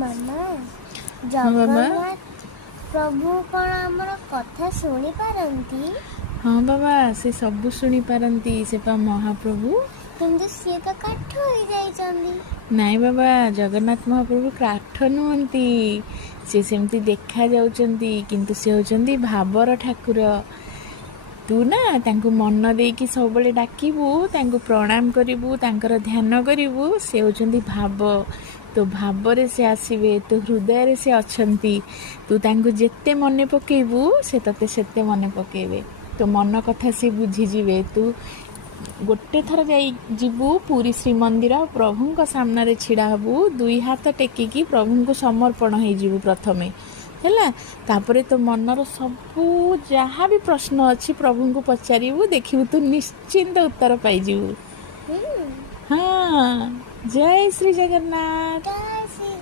ମାମା ହଁ ବାବା। ଜଗନ୍ନାଥ ପ୍ରଭୁ କ'ଣ ଆମର କଥା ଶୁଣିପାରନ୍ତି? ହଁ ବାବା, ସେ ସବୁ ଶୁଣିପାରନ୍ତି, ସେ ପା ମହାପ୍ରଭୁ। କିନ୍ତୁ ସିଏ ତ କାଠ ହେଇଯାଇଛନ୍ତି। ନାଇଁ ବାବା, ଜଗନ୍ନାଥ ମହାପ୍ରଭୁ କାଠ ନୁହନ୍ତି। ସେ ସେମିତି ଦେଖା ଯାଉଛନ୍ତି, କିନ୍ତୁ ସେ ହେଉଛନ୍ତି ଭାବର ଠାକୁର। ତୁ ନା ତାଙ୍କୁ ମନ ଦେଇକି ସବୁବେଳେ ଡାକିବୁ, ତାଙ୍କୁ ପ୍ରଣାମ କରିବୁ, ତାଙ୍କର ଧ୍ୟାନ କରିବୁ, ସେ ହେଉଛନ୍ତି ଭାବ। ତୋ ଭାବରେ ସେ ଆସିବେ, ତୋ ହୃଦୟରେ ସେ ଅଛନ୍ତି। ତୁ ତାଙ୍କୁ ଯେତେ ମନେ ପକେଇବୁ, ସେ ତତେ ସେତେ ମନେ ପକେଇବେ। ତୋ ମନ କଥା ସେ ବୁଝିଯିବେ। ତୁ ଗୋଟେ ଥର ଯିବୁ ପୁରୀ ଶ୍ରୀମନ୍ଦିର, ପ୍ରଭୁଙ୍କ ସାମ୍ନାରେ ଛିଡ଼ା ହେବୁ, 2 ହାତ ଟେକିକି ପ୍ରଭୁଙ୍କୁ ସମର୍ପଣ ହେଇଯିବୁ ପ୍ରଥମେ ହେଲା। ତାପରେ ତୋ ମନର ସବୁ ଯାହା ବି ପ୍ରଶ୍ନ ଅଛି ପ୍ରଭୁଙ୍କୁ ପଚାରିବୁ, ଦେଖିବୁ ତୁ ନିଶ୍ଚିନ୍ତ ଉତ୍ତର ପାଇଯିବୁ। ହଁ, ଜୟ ଶ୍ରୀ ଜଗନ୍ନାଥ।